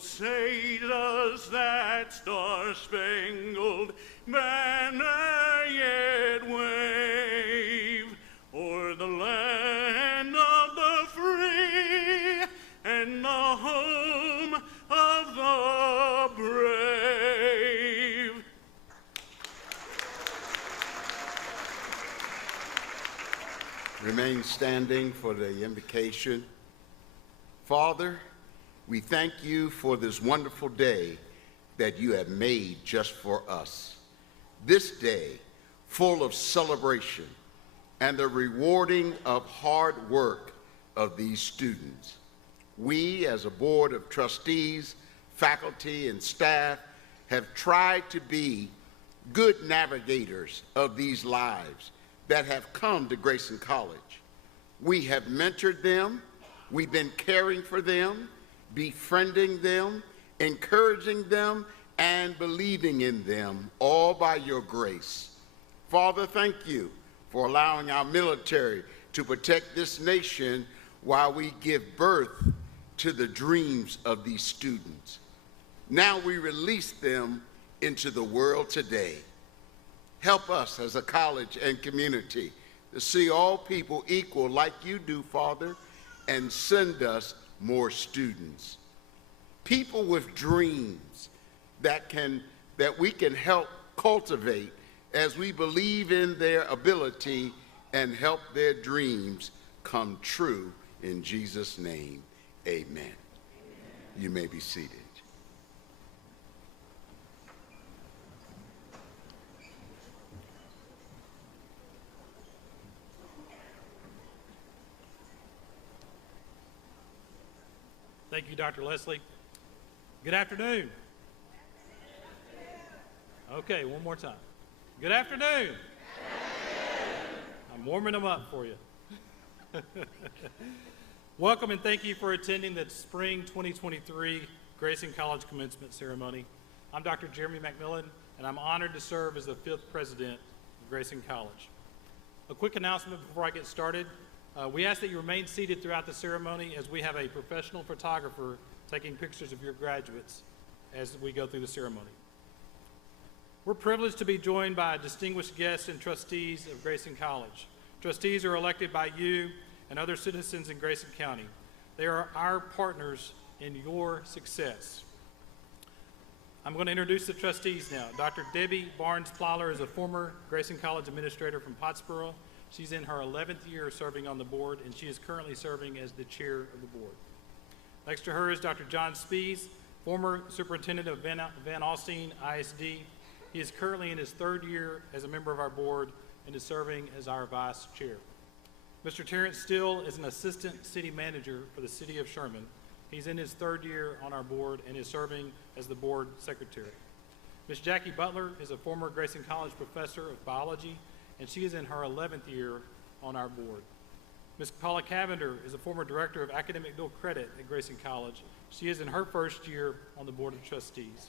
say does that star-spangled banner yet wave o'er the land of the free and the home of the brave. Remain standing for the invocation. Father, we thank you for this wonderful day that you have made just for us. This day, full of celebration and the rewarding of hard work of these students. We, as a board of trustees, faculty, and staff, have tried to be good navigators of these lives that have come to Grayson College. We have mentored them, we've been caring for them, befriending them, encouraging them, and believing in them, all by your grace. Father, thank you for allowing our military to protect this nation while we give birth to the dreams of these students. Now we release them into the world today. Help us as a college and community to see all people equal like you do, Father, and send us more students. People with dreams that we can help cultivate as we believe in their ability and help their dreams come true. In Jesus' name, amen. You may be seated. Thank you, Dr. Leslie. Good afternoon. Okay, one more time. Good afternoon. I'm warming them up for you. Welcome and thank you for attending the Spring 2023 Grayson College Commencement Ceremony. I'm Dr. Jeremy McMillan, and I'm honored to serve as the 5th president of Grayson College. A quick announcement before I get started. We ask that you remain seated throughout the ceremony as we have a professional photographer taking pictures of your graduates as we go through the ceremony. We're privileged to be joined by distinguished guests and trustees of Grayson College. Trustees are elected by you and other citizens in Grayson County. They are our partners in your success. I'm going to introduce the trustees now. Dr. Debbie Barnes-Plyler is a former Grayson College administrator from Pottsboro. She's in her 11th year serving on the board, and she is currently serving as the chair of the board. Next to her is Dr. John Spees, former superintendent of Van Alstyne ISD. He is currently in his 3rd year as a member of our board and is serving as our vice chair. Mr. Terrence Still is an assistant city manager for the city of Sherman. He's in his 3rd year on our board and is serving as the board secretary. Ms. Jackie Butler is a former Grayson College professor of biology, and she is in her 11th year on our board. Ms. Paula Cavender is a former director of academic dual credit at Grayson College. She is in her 1st year on the board of trustees.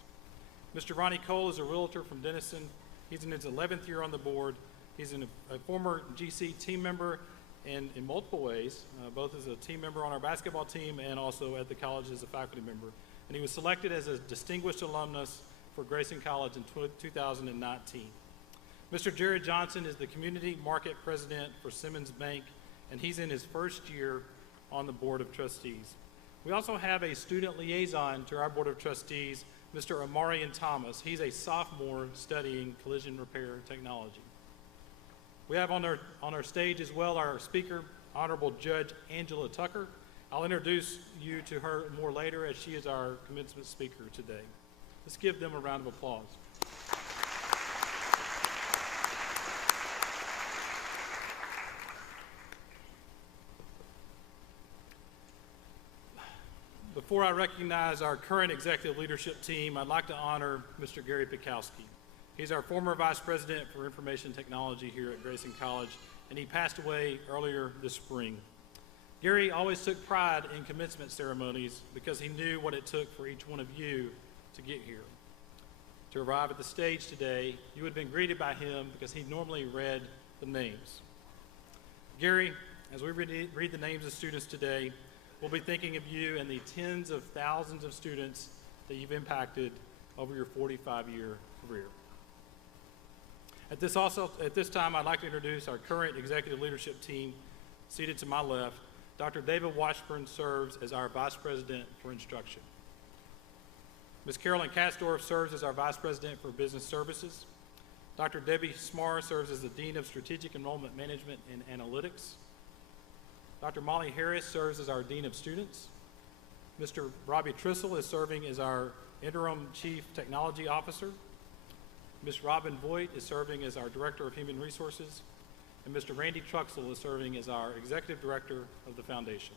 Mr. Ronnie Cole is a realtor from Denison. He's in his 11th year on the board. He's a former GC team member and in multiple ways, both as a team member on our basketball team and also at the college as a faculty member. And he was selected as a distinguished alumnus for Grayson College in 2019. Mr. Jared Johnson is the community market president for Simmons Bank, and he's in his 1st year on the board of trustees. We also have a student liaison to our board of trustees, Mr. Amarian Thomas. He's a sophomore studying collision repair technology. We have on our stage as well our speaker, Honorable Judge Angela Tucker. I'll introduce you to her more later as she is our commencement speaker today. Let's give them a round of applause. Before I recognize our current executive leadership team, I'd like to honor Mr. Gary Pikowski. He's our former Vice President for Information Technology here at Grayson College, and he passed away earlier this spring. Gary always took pride in commencement ceremonies because he knew what it took for each one of you to get here. To arrive at the stage today, you would have been greeted by him because he normally read the names. Gary, as we read the names of students today, we'll be thinking of you and the tens of thousands of students that you've impacted over your 45-year career. At this time, I'd like to introduce our current executive leadership team. Seated to my left, Dr. David Washburn serves as our Vice President for Instruction. Ms. Carolyn Katzdorf serves as our Vice President for Business Services. Dr. Debbie Smar serves as the Dean of Strategic Enrollment Management and Analytics. Dr. Molly Harris serves as our Dean of Students. Mr. Robbie Trissel is serving as our Interim Chief Technology Officer. Ms. Robin Voigt is serving as our Director of Human Resources. And Mr. Randy Truxell is serving as our Executive Director of the Foundation.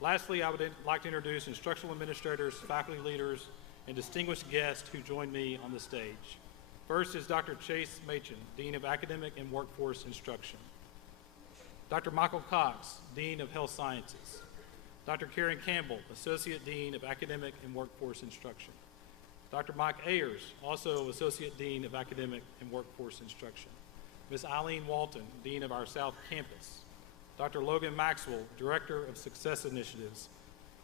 Lastly, I would like to introduce instructional administrators, faculty leaders, and distinguished guests who join me on the stage. First is Dr. Chase Machen, Dean of Academic and Workforce Instruction. Dr. Michael Cox, Dean of Health Sciences. Dr. Karen Campbell, Associate Dean of Academic and Workforce Instruction. Dr. Mike Ayers, also Associate Dean of Academic and Workforce Instruction. Ms. Eileen Walton, Dean of our South Campus. Dr. Logan Maxwell, Director of Success Initiatives.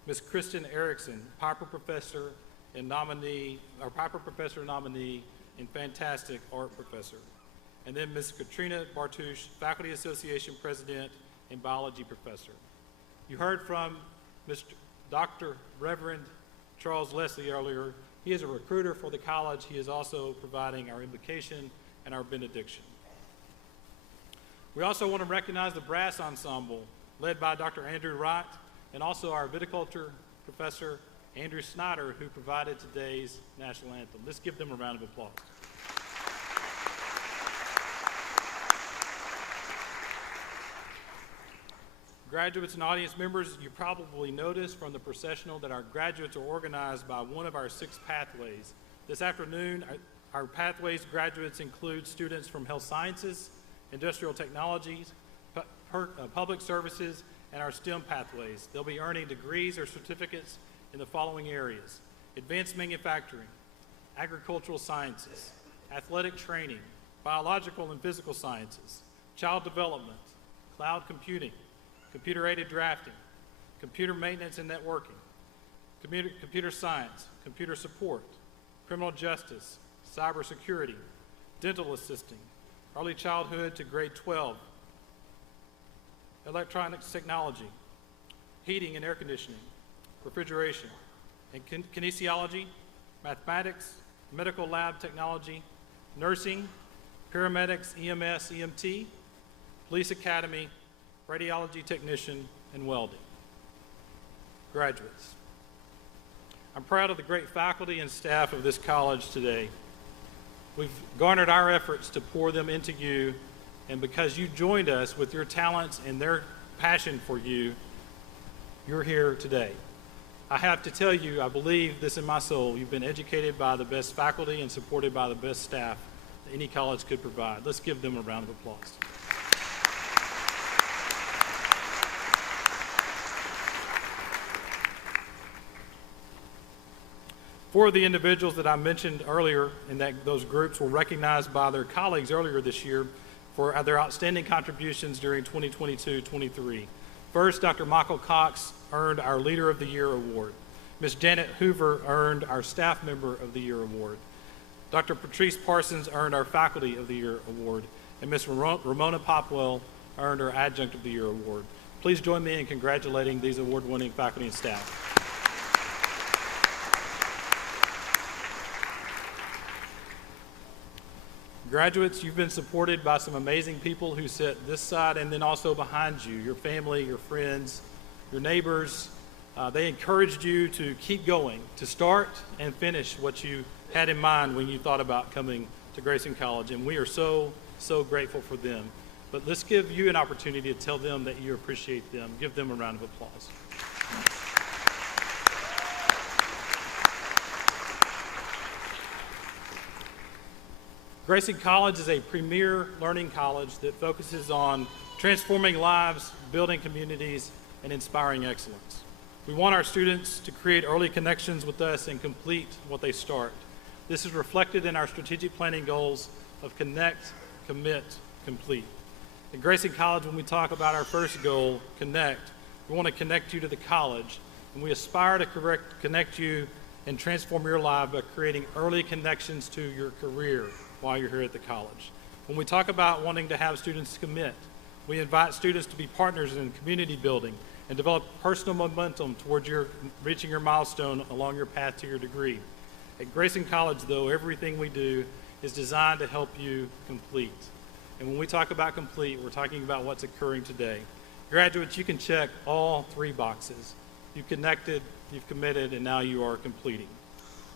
Ms. Kristen Erickson, Piper Professor nominee and fantastic art professor. And then Ms. Katrina Bartouche, Faculty Association President and Biology Professor. You heard from Dr. Reverend Charles Leslie earlier. He is a recruiter for the college. He is also providing our invocation and our benediction. We also want to recognize the brass ensemble led by Dr. Andrew Wright and also our viticulture professor, Andrew Snyder, who provided today's national anthem. Let's give them a round of applause. Graduates and audience members, you probably noticed from the processional that our graduates are organized by one of our 6 pathways. This afternoon, our pathways graduates include students from health sciences, industrial technologies, public services, and our STEM pathways. They'll be earning degrees or certificates in the following areas: advanced manufacturing, agricultural sciences, athletic training, biological and physical sciences, child development, cloud computing, computer-aided drafting, computer maintenance and networking, computer science, computer support, criminal justice, cybersecurity, dental assisting, early childhood to grade 12, electronics technology, heating and air conditioning, refrigeration, and kinesiology, mathematics, medical lab technology, nursing, paramedics, EMS, EMT, police academy, radiology technician, and welding. Graduates, I'm proud of the great faculty and staff of this college today. We've garnered our efforts to pour them into you, and because you joined us with your talents and their passion for you, you're here today. I have to tell you, I believe this in my soul, you've been educated by the best faculty and supported by the best staff that any college could provide. Let's give them a round of applause. Four of the individuals that I mentioned earlier in those groups were recognized by their colleagues earlier this year for their outstanding contributions during 2022-23. First, Dr. Michael Cox earned our Leader of the Year award. Ms. Janet Hoover earned our Staff Member of the Year award. Dr. Patrice Parsons earned our Faculty of the Year award. And Ms. Ramona Popwell earned our Adjunct of the Year award. Please join me in congratulating these award-winning faculty and staff. Graduates, you've been supported by some amazing people who sit this side and then also behind you, your family, your friends, your neighbors. They encouraged you to keep going, to start and finish what you had in mind when you thought about coming to Grayson College, and we are so, so grateful for them. But let's give you an opportunity to tell them that you appreciate them. Give them a round of applause. Grayson College is a premier learning college that focuses on transforming lives, building communities, and inspiring excellence. We want our students to create early connections with us and complete what they start. This is reflected in our strategic planning goals of connect, commit, complete. At Grayson College, when we talk about our first goal, connect, we want to connect you to the college, and we aspire to connect you and transform your life by creating early connections to your career while you're here at the college. When we talk about wanting to have students commit, we invite students to be partners in community building and develop personal momentum towards reaching your milestone along your path to your degree. At Grayson College, though, everything we do is designed to help you complete. And when we talk about complete, we're talking about what's occurring today. Graduates, you can check all 3 boxes. You've connected, you've committed, and now you are completing.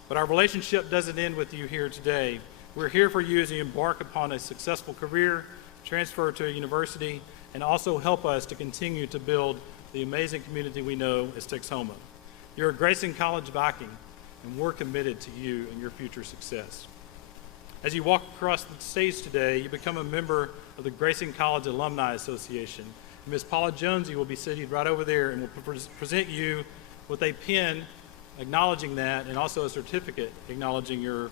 But our relationship doesn't end with you here today. We're here for you as you embark upon a successful career, transfer to a university, and also help us to continue to build the amazing community we know as Texoma. You're a Grayson College Viking, and we're committed to you and your future success. As you walk across the stage today, you become a member of the Grayson College Alumni Association. Ms. Paula Jonesy will be seated right over there and will present you with a pin acknowledging that, and also a certificate acknowledging your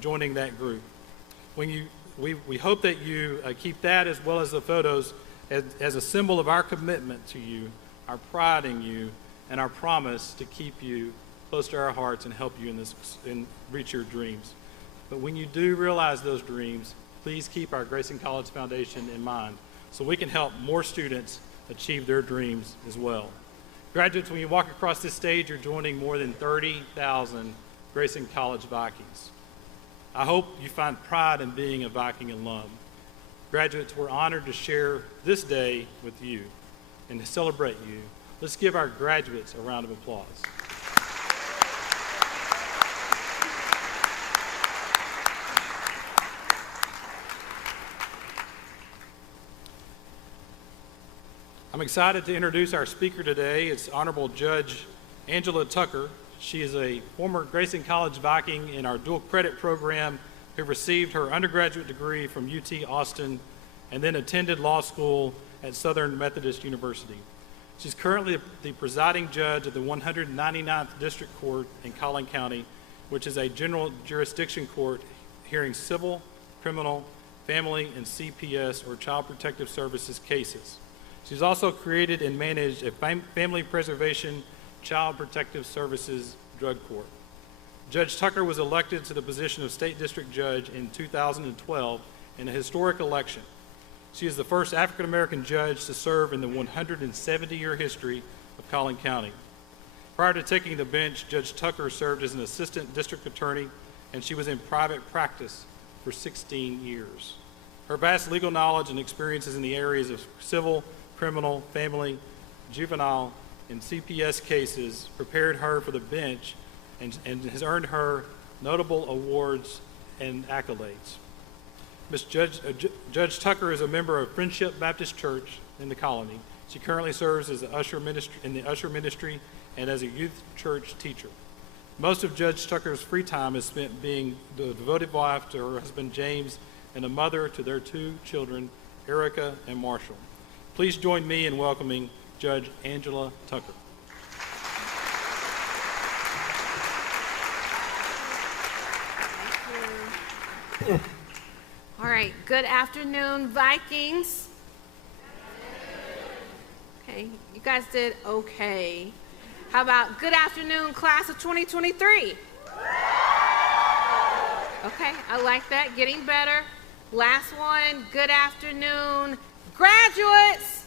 joining that group. We hope that you keep that as well as the photos as a symbol of our commitment to you, our pride in you, and our promise to keep you close to our hearts and help you in reach your dreams. But when you do realize those dreams, please keep our Grayson College Foundation in mind so we can help more students achieve their dreams as well. Graduates, when you walk across this stage, you're joining more than 30,000 Grayson College Vikings. I hope you find pride in being a Viking alum. Graduates, we're honored to share this day with you and to celebrate you. Let's give our graduates a round of applause. I'm excited to introduce our speaker today. It's Honorable Judge Angela Tucker. She is a former Grayson College Viking in our dual credit program who received her undergraduate degree from UT Austin and then attended law school at Southern Methodist University. She's currently the presiding judge of the 199th District Court in Collin County, which is a general jurisdiction court hearing civil, criminal, family, and CPS or Child Protective Services cases. She's also created and managed a family preservation Child Protective Services drug court. Judge Tucker was elected to the position of State District Judge in 2012 in a historic election. She is the first African-American judge to serve in the 170-year history of Collin County. Prior to taking the bench, Judge Tucker served as an assistant district attorney, and she was in private practice for 16 years. Her vast legal knowledge and experiences in the areas of civil, criminal, family, juvenile, and CPS cases prepared her for the bench and has earned her notable awards and accolades. Judge Tucker is a member of Friendship Baptist Church in the Colony. She currently serves as in the usher ministry and as a youth church teacher. Most of Judge Tucker's free time is spent being the devoted wife to her husband James and a mother to their 2 children, Erica and Marshall. Please join me in welcoming Judge Angela Tucker. Thank you. All right, good afternoon, Vikings. Okay, you guys did okay. How about good afternoon, class of 2023? Okay, I like that, getting better. Last one, good afternoon, graduates.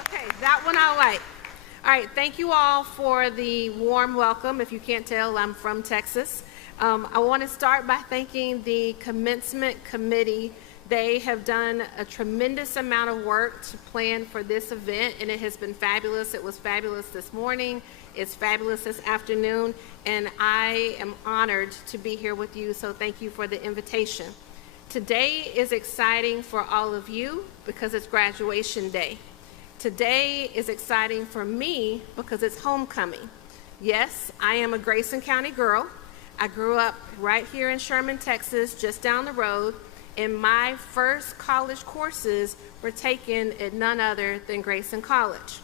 Okay, that one I like. All right, thank you all for the warm welcome. If you can't tell, I'm from Texas. I want to start by thanking the Commencement Committee. They have done a tremendous amount of work to plan for this event, and it has been fabulous. It was fabulous this morning. It's fabulous this afternoon, and I am honored to be here with you, so thank you for the invitation. Today is exciting for all of you because it's graduation day. Today is exciting for me because it's homecoming. Yes, I am a Grayson County girl. I grew up right here in Sherman, Texas, just down the road, and my first college courses were taken at none other than Grayson College.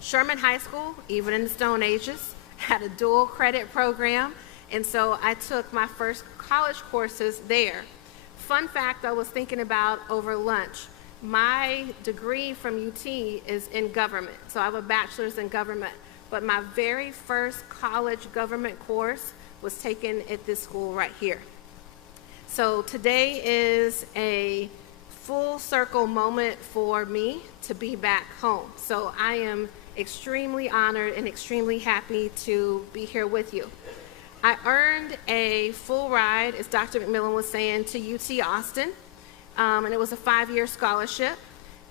Sherman High School, even in the Stone Ages, had a dual credit program, and so I took my first college courses there. Fun fact I was thinking about over lunch, my degree from UT is in government, so I have a bachelor's in government. but my very first college government course was taken at this school right here. So today is a full circle moment for me to be back home. So I am extremely honored and extremely happy to be here with you. I earned a full ride, as Dr. McMillan was saying, to UT Austin, and it was a 5-year scholarship,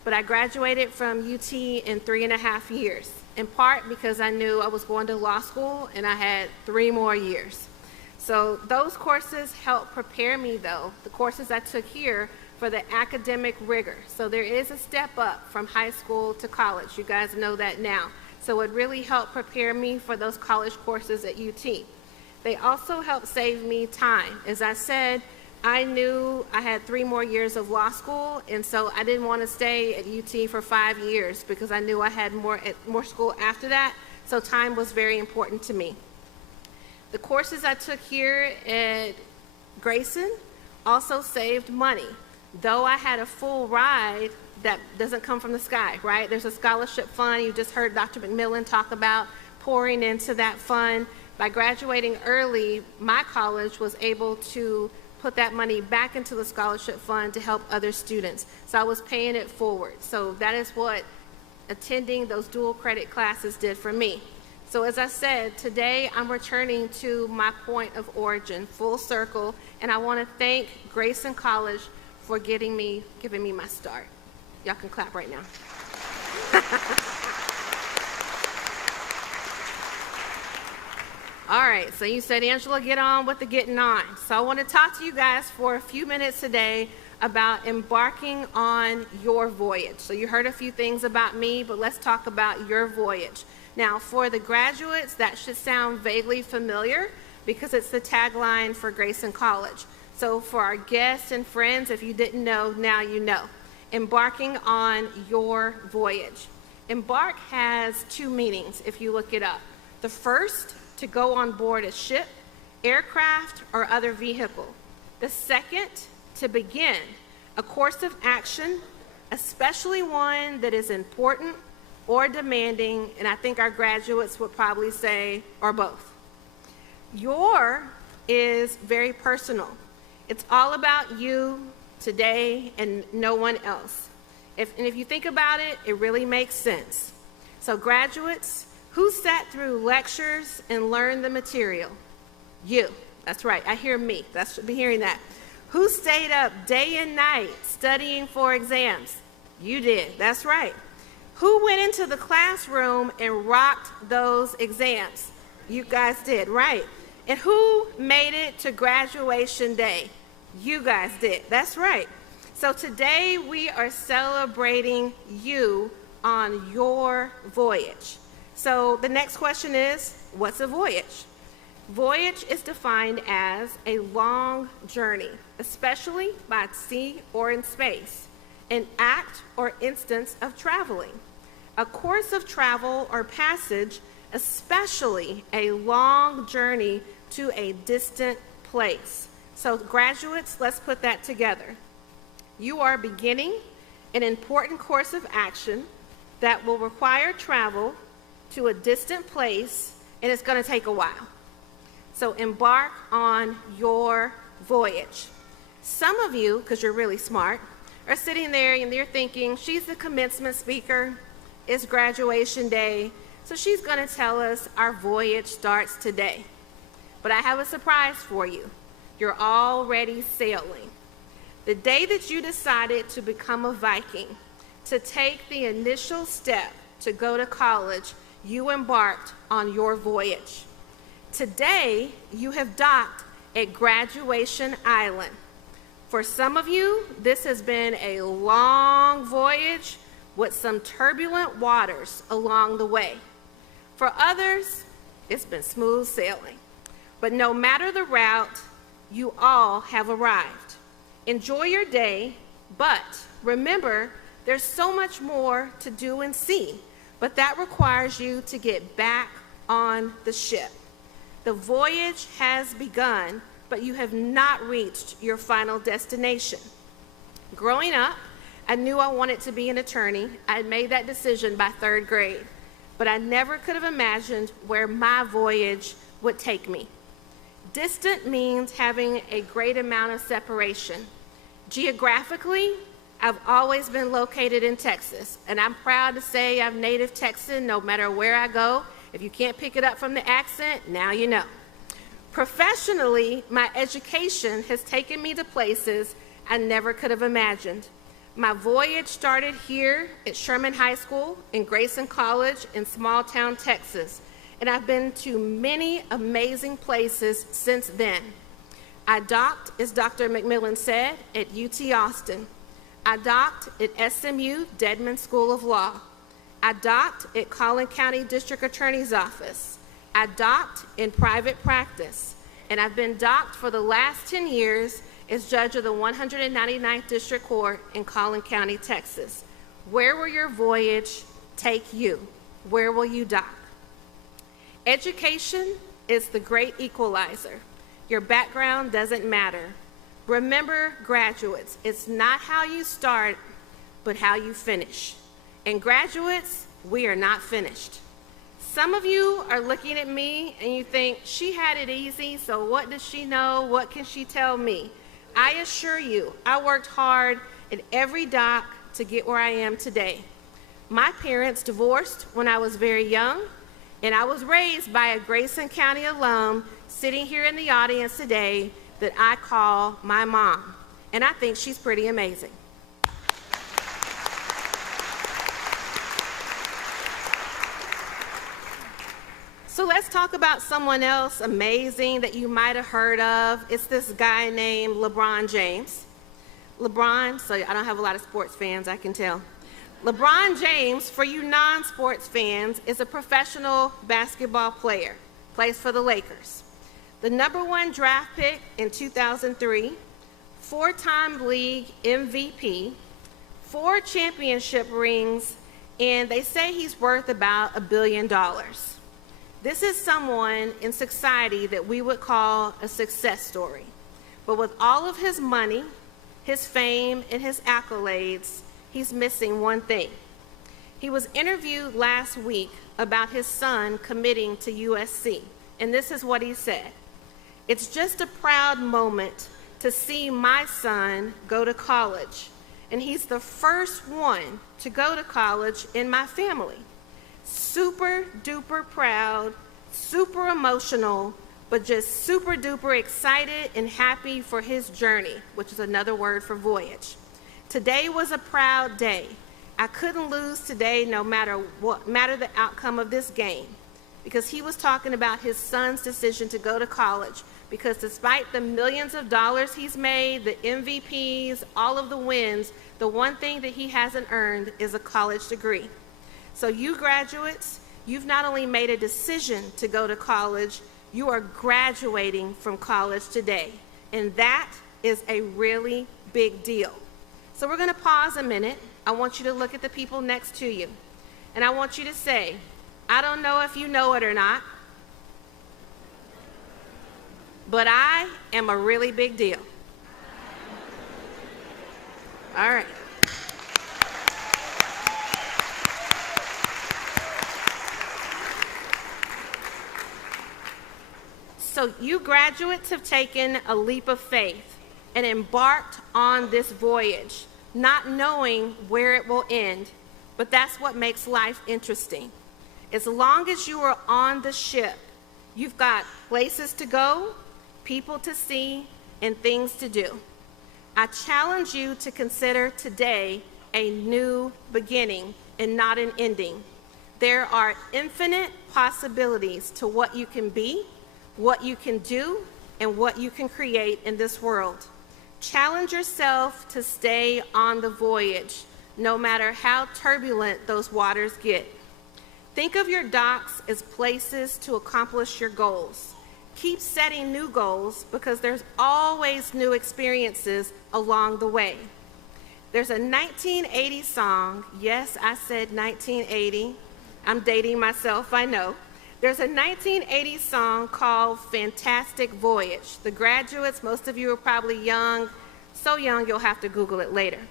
but I graduated from UT in 3.5 years, in part because I knew I was going to law school and I had 3 more years. So those courses helped prepare me, though, the courses I took here, for the academic rigor. So there is a step up from high school to college. You guys know that now. So it really helped prepare me for those college courses at UT. They also helped save me time. As I said, I knew I had 3 more years of law school, and so I didn't want to stay at UT for 5 years because I knew I had more school after that, so time was very important to me. The courses I took here at Grayson also saved money. Though I had a full ride, that doesn't come from the sky, right? There's a scholarship fund. You just heard Dr. McMillan talk about pouring into that fund. By graduating early, my college was able to put that money back into the scholarship fund to help other students. So I was paying it forward. So that is what attending those dual credit classes did for me. So as I said, today I'm returning to my point of origin, full circle, and I want to thank Grayson College for giving me my start. Y'all can clap right now. All right, so you said, Angela, get on with the getting on. So I want to talk to you guys for a few minutes today about embarking on your voyage. So you heard a few things about me, but let's talk about your voyage. Now, for the graduates, that should sound vaguely familiar because it's the tagline for Grayson College. So for our guests and friends, if you didn't know, now you know. Embarking on your voyage. Embark has 2 meanings if you look it up. The first, to go on board a ship, aircraft, or other vehicle. The second, to begin a course of action, especially one that is important or demanding, and I think our graduates would probably say, or both. Your is very personal. It's all about you today and no one else. If you think about it, it really makes sense. So graduates, who sat through lectures and learned the material? You. That's right. I hear me. That's be hearing that. Who stayed up day and night studying for exams? You did. That's right. Who went into the classroom and rocked those exams? You guys did, right? And who made it to graduation day? You guys did. That's right. So today we are celebrating you on your voyage. So the next question is, what's a voyage? Voyage is defined as a long journey, especially by sea or in space, an act or instance of traveling, a course of travel or passage, especially a long journey to a distant place. So graduates, let's put that together. You are beginning an important course of action that will require travel to a distant place, and it's going to take a while. So embark on your voyage. Some of you, because you're really smart, are sitting there and you're thinking, she's the commencement speaker, it's graduation day, so she's going to tell us our voyage starts today. But I have a surprise for you. You're already sailing. The day that you decided to become a Viking, to take the initial step to go to college, you embarked on your voyage. Today, you have docked at Graduation Island. For some of you, this has been a long voyage with some turbulent waters along the way. For others, it's been smooth sailing. But no matter the route, you all have arrived. Enjoy your day, but remember, there's so much more to do and see, but that requires you to get back on the ship. The voyage has begun, but you have not reached your final destination. Growing up, I knew I wanted to be an attorney. I had made that decision by 3rd grade. but I never could have imagined where my voyage would take me. Distant means having a great amount of separation. Geographically, I've always been located in Texas, and I'm proud to say I'm native Texan no matter where I go. If you can't pick it up from the accent, now you know. Professionally, my education has taken me to places I never could have imagined. My voyage started here at Sherman High School and Grayson College in small town Texas, and I've been to many amazing places since then. I docked, as Dr. McMillan said, at UT Austin. I docked at SMU Dedman School of Law. I docked at Collin County District Attorney's Office. I docked in private practice, and I've been docked for the last 10 years as judge of the 199th District Court in Collin County, Texas. Where will your voyage take you? Where will you dock? Education is the great equalizer. Your background doesn't matter. Remember, graduates, it's not how you start, but how you finish. And graduates, we are not finished. Some of you are looking at me and you think, she had it easy, so what does she know? What can she tell me? I assure you, I worked hard at every dock to get where I am today. My parents divorced when I was very young, and I was raised by a Grayson County alum sitting here in the audience today that I call my mom, and I think she's pretty amazing. So let's talk about someone else amazing that you might have heard of. It's this guy named LeBron James. LeBron, so I don't have a lot of sports fans, I can tell. LeBron James, for you non-sports fans, is a professional basketball player, plays for the Lakers. The #1 draft pick in 2003, 4-time league MVP, 4 championship rings, and they say he's worth about $1 billion. This is someone in society that we would call a success story. But with all of his money, his fame, and his accolades, he's missing one thing. He was interviewed last week about his son committing to USC, and this is what he said. "It's just a proud moment to see my son go to college, and he's the first one to go to college in my family. Super duper proud, super emotional, but just super duper excited and happy for his journey," which is another word for voyage. "Today was a proud day. I couldn't lose today no matter the outcome of this game," because he was talking about his son's decision to go to college, because despite the millions of dollars he's made, the MVPs, all of the wins, the one thing that he hasn't earned is a college degree. So you graduates, you've not only made a decision to go to college, you are graduating from college today. And that is a really big deal. So we're going to pause a minute. I want you to look at the people next to you. And I want you to say, I don't know if you know it or not, but I am a really big deal. All right. So you graduates have taken a leap of faith and embarked on this voyage, not knowing where it will end, but that's what makes life interesting. As long as you are on the ship, you've got places to go, people to see, and things to do. I challenge you to consider today a new beginning and not an ending. There are infinite possibilities to what you can be, what you can do, and what you can create in this world. Challenge yourself to stay on the voyage, no matter how turbulent those waters get. Think of your docks as places to accomplish your goals. Keep setting new goals, because there's always new experiences along the way. There's a 1980 song. Yes, I said 1980. I'm dating myself, I know. There's a 1980 song called Fantastic Voyage. The graduates, most of you are probably young, so young you'll have to Google it later.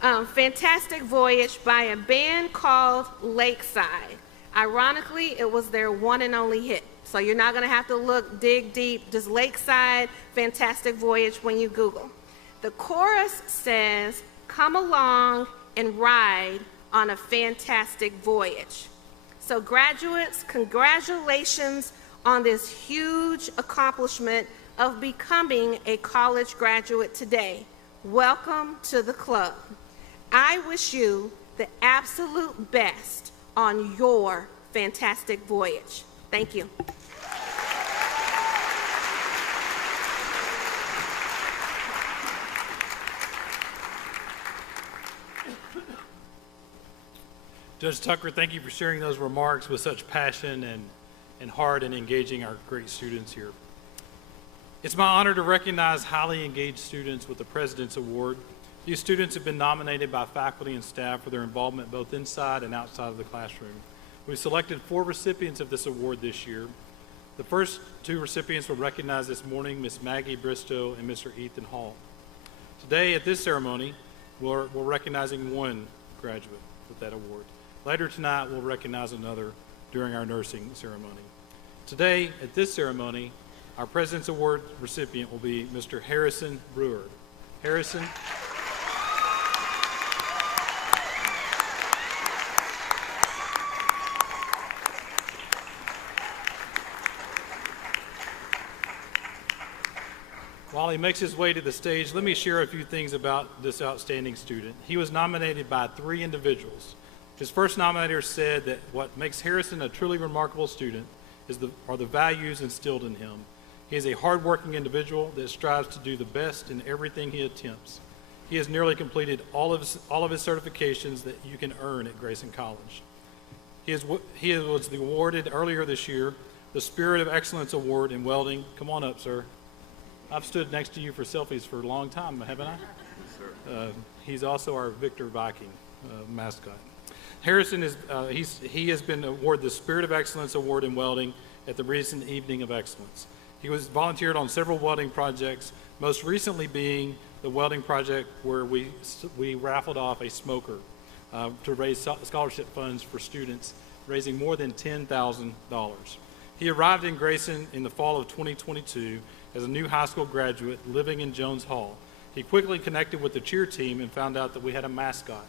Fantastic Voyage by a band called Lakeside. Ironically, it was their one and only hit. So you're not going to have to dig deep, just Lakeside Fantastic Voyage when you Google. The chorus says, "Come along and ride on a fantastic voyage." So graduates, congratulations on this huge accomplishment of becoming a college graduate today. Welcome to the club. I wish you the absolute best on your fantastic voyage. Thank you. Judge Tucker, thank you for sharing those remarks with such passion and heart and engaging our great students here. It's my honor to recognize highly engaged students with the President's Award. These students have been nominated by faculty and staff for their involvement both inside and outside of the classroom. We've selected 4 recipients of this award this year. The first 2 recipients were recognized this morning, Ms. Maggie Bristow and Mr. Ethan Hall. Today at this ceremony, we're recognizing 1 graduate with that award. Later tonight, we'll recognize another during our nursing ceremony. Today, at this ceremony, our President's Award recipient will be Mr. Harrison Brewer. Harrison. While he makes his way to the stage, let me share a few things about this outstanding student. He was nominated by 3 individuals. His first nominator said that what makes Harrison a truly remarkable student are the values instilled in him. He is a hardworking individual that strives to do the best in everything he attempts. He has nearly completed all of his certifications that you can earn at Grayson College. He was awarded earlier this year the Spirit of Excellence Award in welding. Come on up, sir. I've stood next to you for selfies for a long time, haven't I? Yes, sir. He's also our Victor Viking mascot. Harrison he has been awarded the Spirit of Excellence Award in welding at the recent Evening of Excellence. He was volunteered on several welding projects, most recently being the welding project where we raffled off a smoker to raise scholarship funds for students, raising more than $10,000. He arrived in Grayson in the fall of 2022 as a new high school graduate living in Jones Hall. He quickly connected with the cheer team and found out that we had a mascot,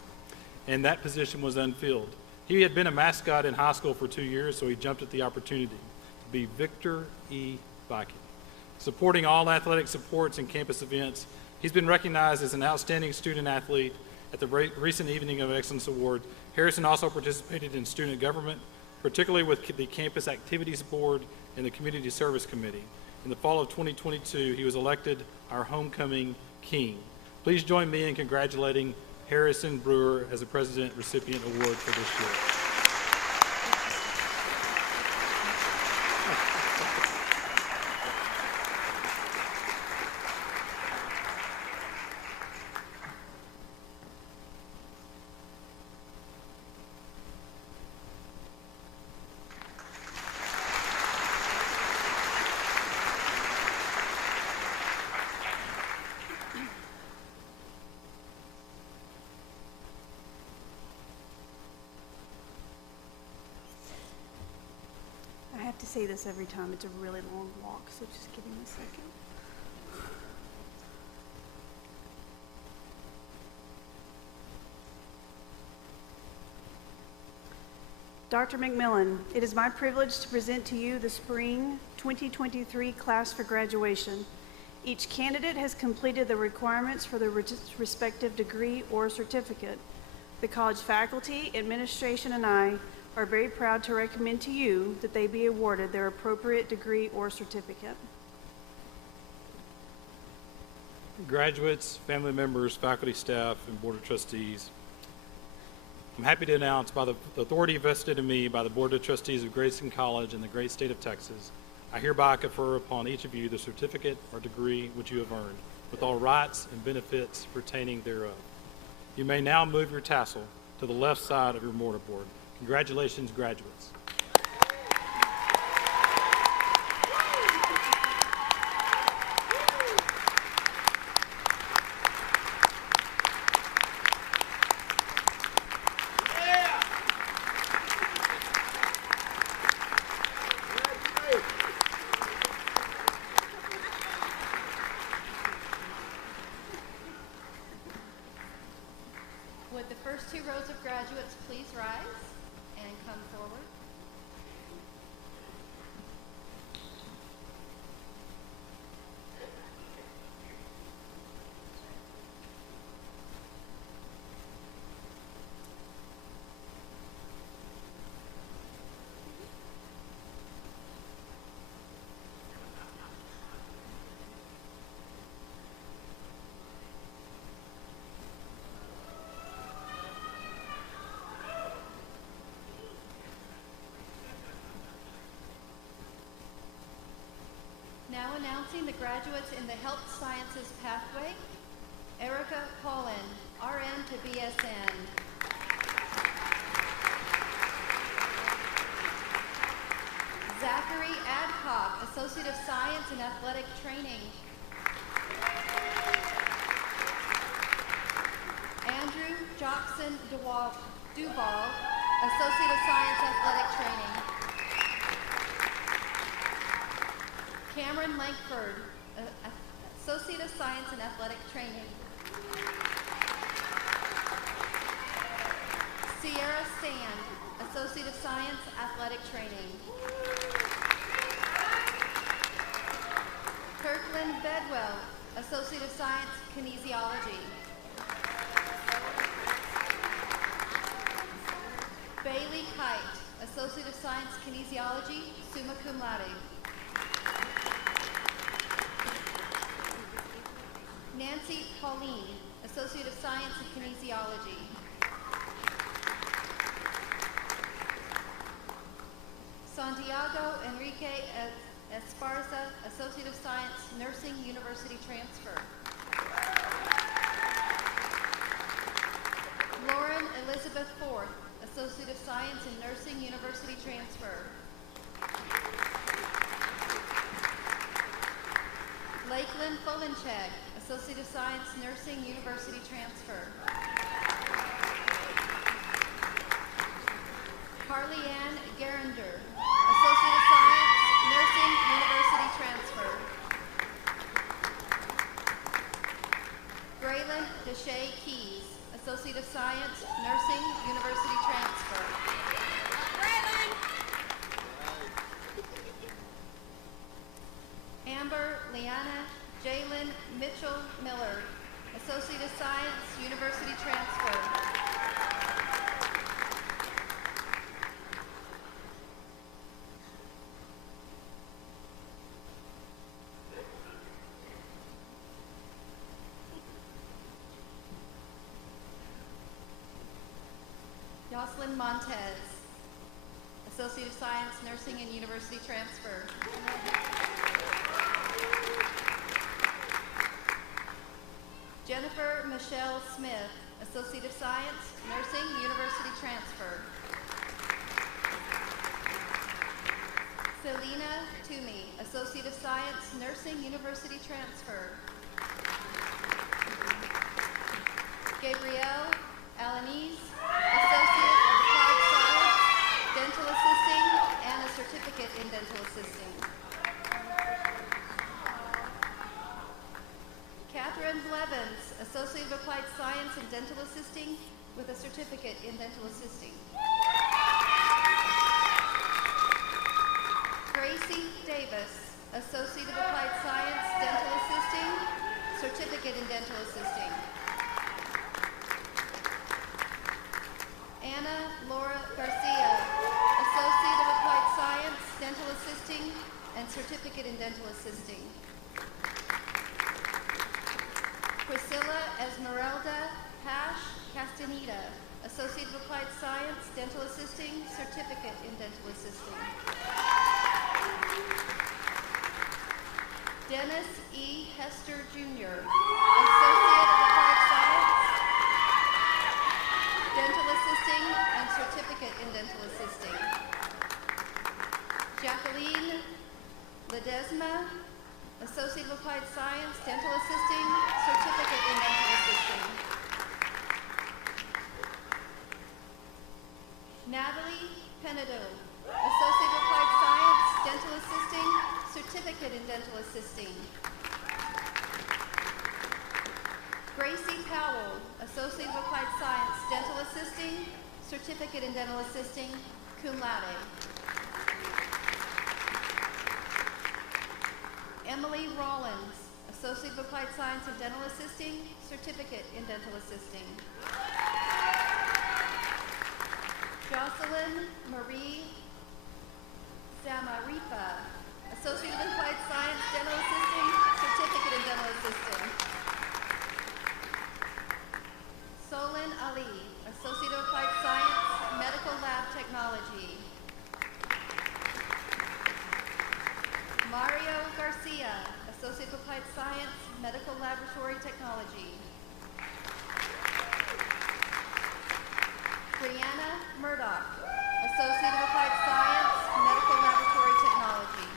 and that position was unfilled. He had been a mascot in high school for 2 years, so he jumped at the opportunity to be Victor E. Viking. Supporting all athletic supports and campus events, he's been recognized as an outstanding student athlete at the recent Evening of Excellence Award. Harrison also participated in student government, particularly with the Campus Activities Board and the Community Service Committee. In the fall of 2022, he was elected our homecoming king. Please join me in congratulating Harrison Brewer as a President Recipient Award for this year. I have to say this every time. It's a really long walk, so just give me a second. Dr. McMillan, it is my privilege to present to you the Spring 2023 class for graduation. Each candidate has completed the requirements for their respective degree or certificate. The college faculty, administration, and I are very proud to recommend to you that they be awarded their appropriate degree or certificate. Graduates, family members, faculty, staff, and Board of Trustees, I'm happy to announce by the authority vested in me by the Board of Trustees of Grayson College in the great state of Texas, I hereby confer upon each of you the certificate or degree which you have earned, with all rights and benefits pertaining thereof. You may now move your tassel to the left side of your mortarboard. Congratulations, graduates. please rise and come forward. Now announcing the graduates in the Health Sciences pathway: Erica Paulin, RN to BSN. Zachary Adcock, Associate of Science in Athletic Training. Andrew Jockson Duval, Associate of Science Athletic Training. Cameron Lankford, Associate of Science in Athletic Training. Sierra Sand, Associate of Science Athletic Training. Kirkland Bedwell, Associate of Science Kinesiology. Bailey Kite, Associate of Science Kinesiology, summa cum laude. Nancy Pauline, Associate of Science in Kinesiology. Santiago Enrique Esparza, Associate of Science, Nursing, University Transfer. Lauren Elizabeth Forth, Associate of Science in Nursing, University Transfer. Lakeland Folenchek, Associate of Science, Nursing, University Transfer. Carly Ann Garinder, Associate of Science, Nursing, University Transfer. Graylin Deshay Keys, Associate of Science, Nursing, University Transfer. Amber Leanna Jalen Mitchell Miller, Associate of Science, University Transfer. Jocelyn Montez, Associate of Science, Nursing and University Transfer. Jennifer Michelle Smith, Associate of Science, Nursing, University Transfer. Selena Toomey, Associate of Science, Nursing, University Transfer. Gabrielle Alanese, Associate of Applied Science, Dental Assisting, and a Certificate in Dental Assisting. Catherine Blevins, Associate of Applied Science in Dental Assisting with a Certificate in Dental Assisting. Gracie Davis, Associate of Applied Science, Dental Assisting, Certificate in Dental Assisting. Anna Laura Garcia, Associate of Applied Science, Dental Assisting, and Certificate in Dental Assisting. Priscilla Esmeralda Pash Castaneda, Associate of Applied Science, Dental Assisting, Certificate in Dental Assisting. Dennis E. Hester Jr., Associate of Applied Science, Dental Assisting, and Certificate in Dental Assisting. Jacqueline Ledesma, Associate of Applied Science, Dental Assisting, Certificate in Dental Assisting. Natalie Penedo, Associate of Applied Science, Dental Assisting, Certificate in Dental Assisting. Gracie Powell, Associate of Applied Science, Dental Assisting, Certificate in Dental Assisting, cum laude. Emily Rollins, Associate of Applied Science in Dental Assisting, Certificate in Dental Assisting. Jocelyn Marie Zamaripa, Associate of Applied Science, Dental Assisting, Certificate in Dental Assisting. Solin Ali, Associate of Applied Science, Medical Lab Technology. Mario Garcia, Associate of Applied Science, Medical Laboratory Technology. Brianna Murdoch, Associate of Applied Science, Medical Laboratory Technology.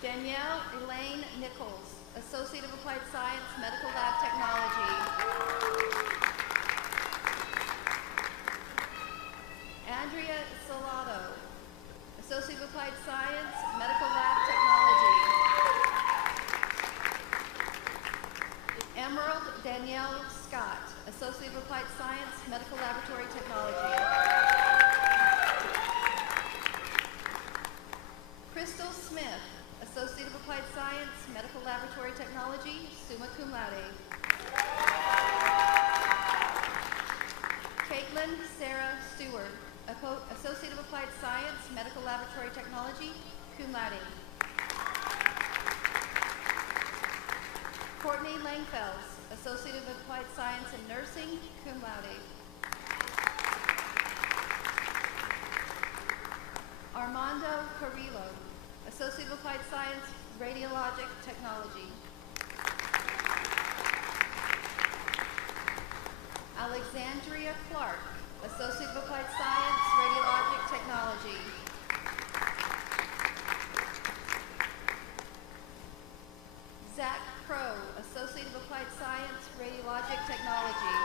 Danielle Elaine Nichols, Associate of Applied Science, Medical Lab Technology. Andrea Salado, Associate of Applied Science, Medical Lab Technology. Emerald Danielle Scott, Associate of Applied Science, Medical Laboratory Technology. Crystal Smith, Associate of Applied Science, Medical Laboratory Technology, summa cum laude. Caitlin Sarah Stewart, Associate of Applied Science, Medical Laboratory Technology, cum laude. Courtney Langfels, Associate of Applied Science in Nursing, cum laude. Armando Carrillo, Associate of Applied Science, Radiologic Technology. Alexandria Clark, Associate of Applied Science, Radiologic Technology. Zach Crow, Associate of Applied Science, Radiologic Technology.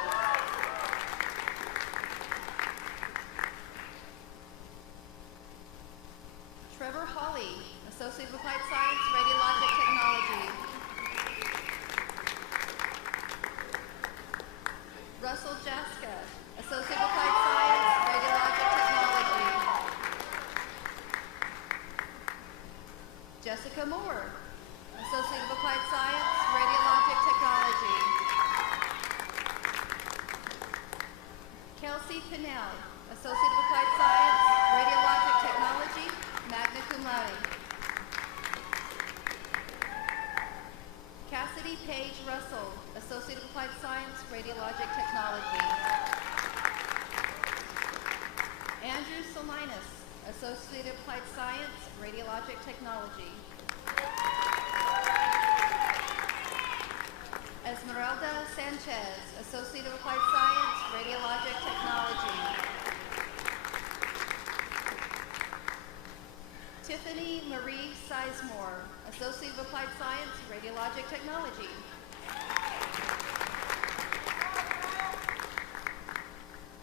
Trevor Hawley, Associate of Applied Science, Radiologic Technology. Russell Jaska, Associate of Applied Science, Radiologic Technology. Jessica Moore, Associate of Applied Science, Radiologic Technology. Kelsey Pinnell, Associate of Applied Science, Radiologic Technology, magna cum laude. Cassidy Page Russell, Associate of Applied Science, Radiologic Technology. Andrew Salinas, Associate of Applied Science, Radiologic Technology. Esmeralda Sanchez, Associate of Applied Science, Radiologic Technology. Tiffany Marie Sizemore, Associate of Applied Science, Radiologic Technology.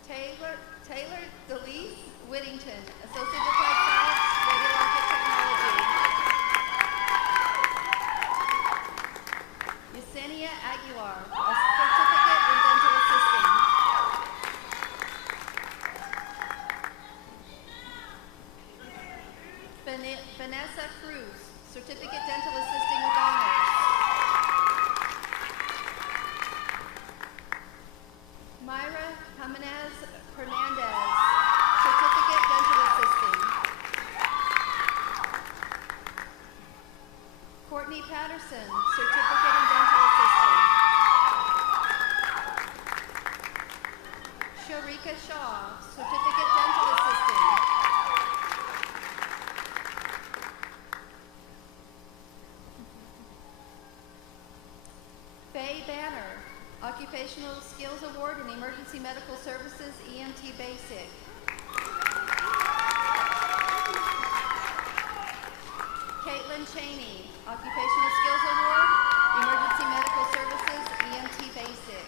Taylor Delise Whittington, Associate of Applied Science, Radiologic Technology. Yesenia Aguilar, a Certificate in Dental Assisting. Vanessa Cruz, Certificate Dental Assisting with Honors. Myra Jimenez Hernandez, Certificate Dental Assisting. Courtney Patterson, Certificate in Dental Assisting. Sharika Shaw, Certificate Dental Assisting. Faye Banner, Occupational Skills Award in Emergency Medical Services, EMT Basic. Caitlin Cheney, Occupational Skills Award, Emergency Medical Services, EMT Basic.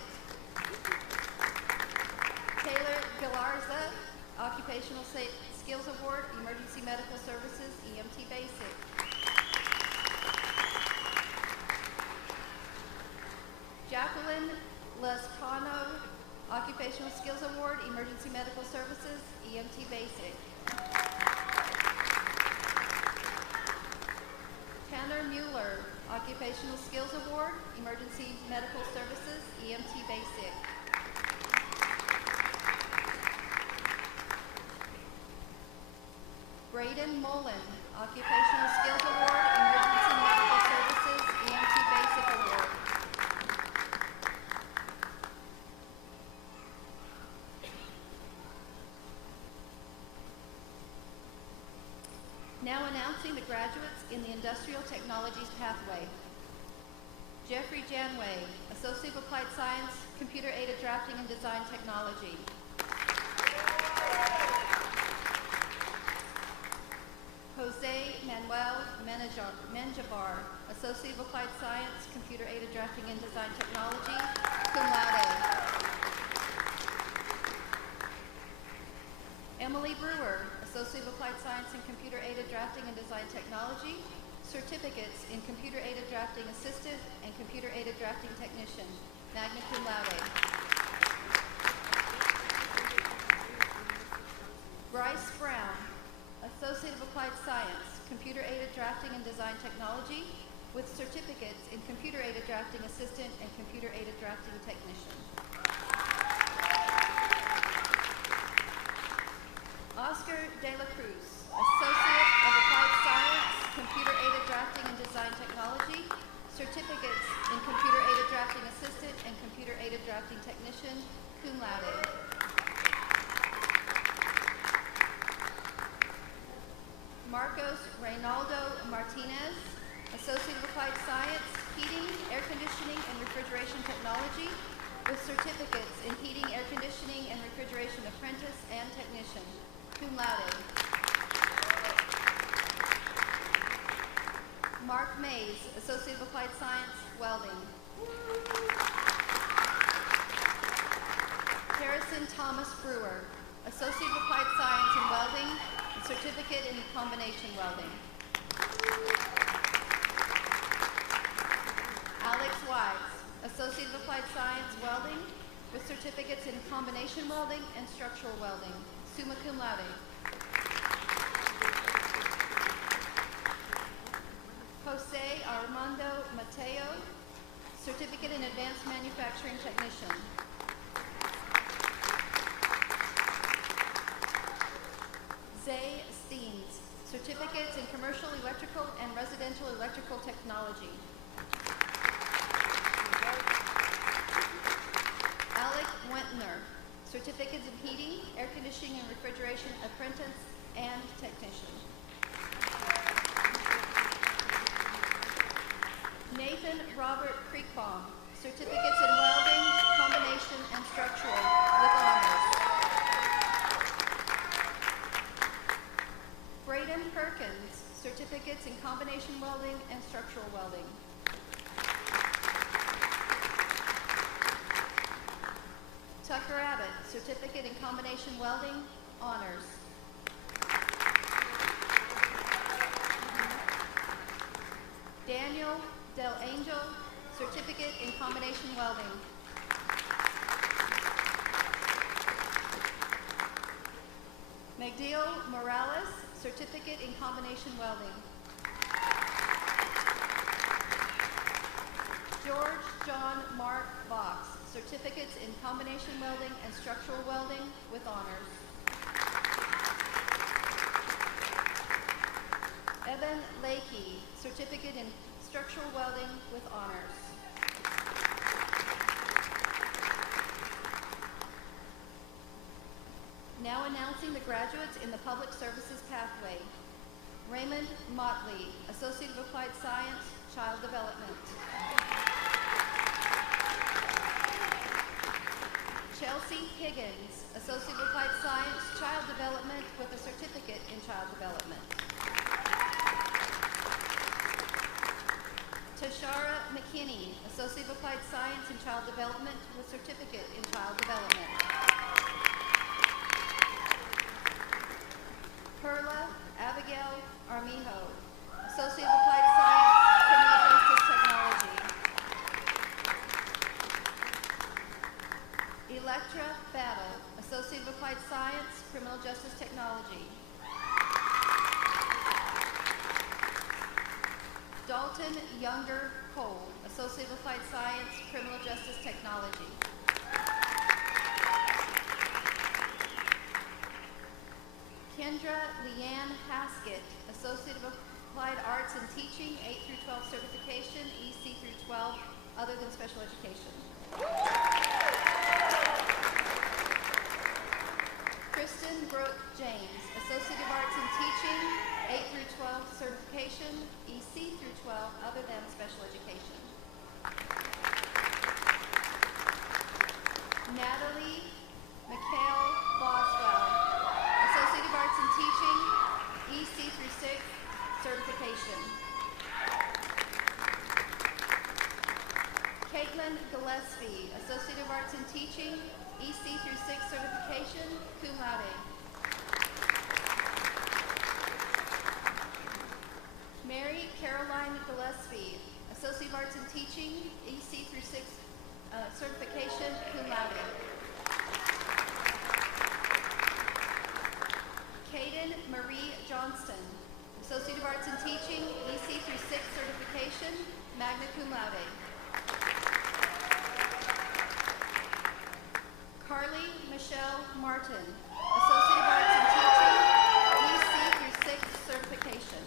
Taylor Galarza, Occupational Skills Award, Emergency Medical Services, EMT Basic. Jacqueline Lescano, Occupational Skills Award, Emergency Medical Services, EMT Basic. Tanner Mueller, Occupational Skills Award, Emergency Medical Services, EMT Basic. Braden Mullen, Occupational Skills Award, Emergency Medical Services, EMT Basic Award. Now announcing the graduates in the Industrial Technologies pathway. Jeffrey Janway, Associate of Applied Science, Computer-Aided Drafting and Design Technology. Jose Manuel Menjabar, Associate of Applied Science, Computer-Aided Drafting and Design Technology, cum laude. Emily Brewer, Associate of Applied Science in Computer-Aided Drafting and Design Technology, certificates in Computer-Aided Drafting Assistant and Computer-Aided Drafting Technician, magna cum laude. Bryce Brown, Associate of Applied Science, Computer-Aided Drafting and Design Technology, with certificates in Computer-Aided Drafting Assistant and Computer-Aided Drafting Technician. Oscar De La Cruz, Associate of Applied Science, Computer-Aided Drafting and Design Technology, certificates in Computer-Aided Drafting Assistant and Computer-Aided Drafting Technician, cum laude. Marcos Reynaldo Martinez, Associate of Applied Science, Heating, Air Conditioning, and Refrigeration Technology, with certificates in Heating, Air Conditioning, and Refrigeration Apprentice and Technician, cum laude. Mark Mays, Associate of Applied Science, Welding. Harrison Thomas Brewer, Associate of Applied Science in Welding, and Certificate in Combination Welding. Alex Wise, Associate of Applied Science, Welding, with certificates in Combination Welding and Structural Welding, summa cum laude. Jose Armando Mateo, Certificate in Advanced Manufacturing Technician. Zay Steens, Certificates in Commercial Electrical and Residential Electrical Technology. Alec Wentner, Certificates in Heating, Air Conditioning and Refrigeration Apprentice and Technician. Nathan Robert Creekbaum, Certificates in Welding, Combination, and Structural with honors. Braden Perkins, Certificates in Combination Welding and Structural Welding. Tucker Abbott, Certificate in Combination Welding, honors. Daniel Del Angel, Certificate in Combination Welding. Magdiel Morales, Certificate in Combination Welding. George John Mark Box, Certificates in Combination Welding and Structural Welding with honors. Evan Lakey, Certificate in Structural Welding with honors. Now announcing the graduates in the Public Services pathway. Raymond Motley, Associate of Applied Science, Child Development. Chelsea Higgins, Associate of Applied Science, Child Development with a Certificate in Child Development. Tashara McKinney, Associate of Applied Science in Child Development with Certificate in Child Development. Perla Abigail Armijo, Associate of Applied Science, Criminal Justice Technology. Electra Battle, Associate of Applied Science, Criminal Justice Technology. Dalton Younger Cole, Associate of Applied Science, Criminal Justice Technology. Kendra Leanne Haskett, Associate of Applied Arts and Teaching, 8 through 12 certification, EC through 12, other than special education. Kristen Brooke James, Associate of Arts in Teaching, 8 through 12 certification, EC through 12, other than special education. Natalie McHale Boswell, Associate of Arts in Teaching, EC through 6 certification. Caitlin Gillespie, Associate of Arts in Teaching, EC through 6 certification, cum laude. Mary Caroline Gillespie, Associate of Arts in Teaching, EC through 6 certification, cum laude. Kaden Marie Johnston, Associate of Arts in Teaching, EC through 6 certification, magna cum laude. Carly Michelle Martin, Associate of Arts in Teaching, EC through 6 certification.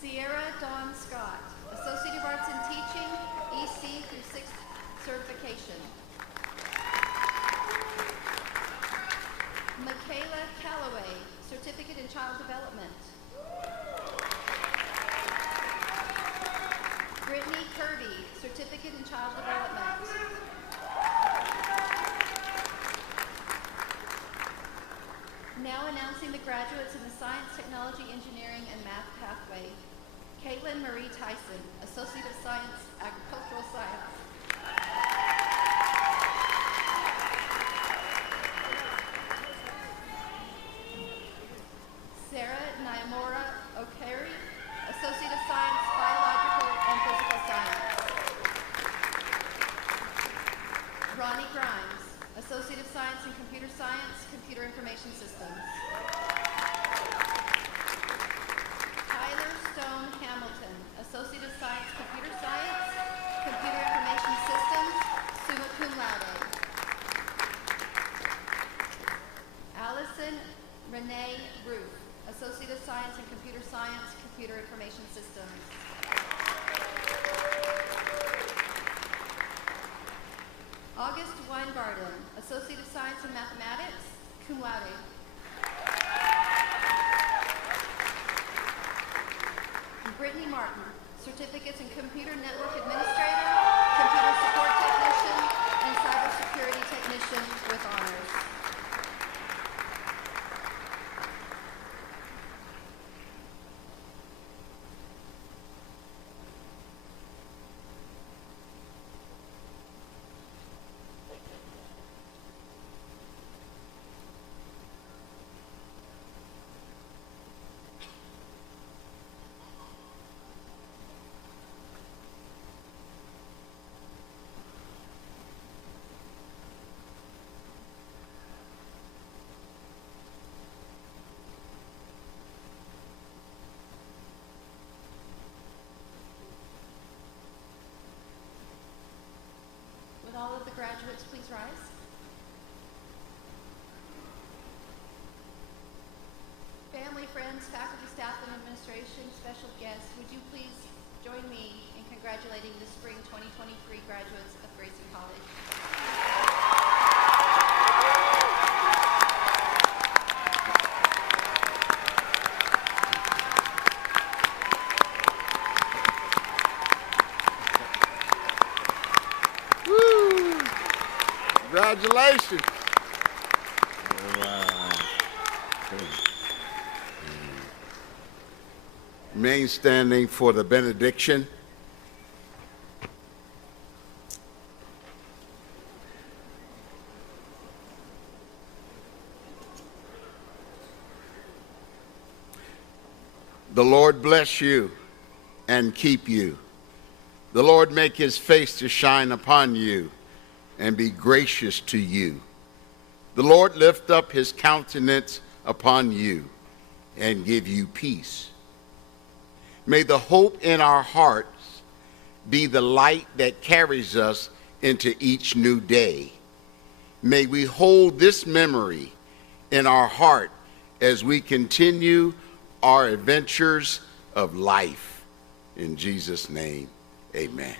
Sierra Dawn Scott, Associate of Arts in Teaching, EC through 6 certification. Michaela Calloway, Certificate in Child Development. Brittany Kirby, Certificate in Child Development. Now announcing the graduates in the Science, Technology, Engineering, and Math pathway. Caitlin Marie Tyson, Associate of Science, Agricultural Science. Sarah Naimora O'Carey, Associate of Science, Biological and Physical Science. Ronnie Grimes, Associate of Science in Computer Science, Computer Information Systems. Tyler Stone Hamilton, Associate of Science, Computer Science, Computer Information Systems, summa cum laude. Allison Renee Roof, Associate of Science in Computer Science, Computer Information Systems. August Weingarten, Associate of Science in Mathematics, cum laude. Brittany Martin, Certificates in Computer Network Administrator, Computer Support Technician, and Cybersecurity Technician with honors. Would all of the graduates please rise? Family, friends, faculty, staff, and administration, special guests, would you please join me in congratulating the spring 2023 graduates of Grayson College. Congratulations. Remain standing for the benediction. The Lord bless you and keep you. The Lord make his face to shine upon you and be gracious to you. The Lord lift up his countenance upon you and give you peace. May the hope in our hearts be the light that carries us into each new day. May we hold this memory in our heart as we continue our adventures of life. In Jesus' name, amen.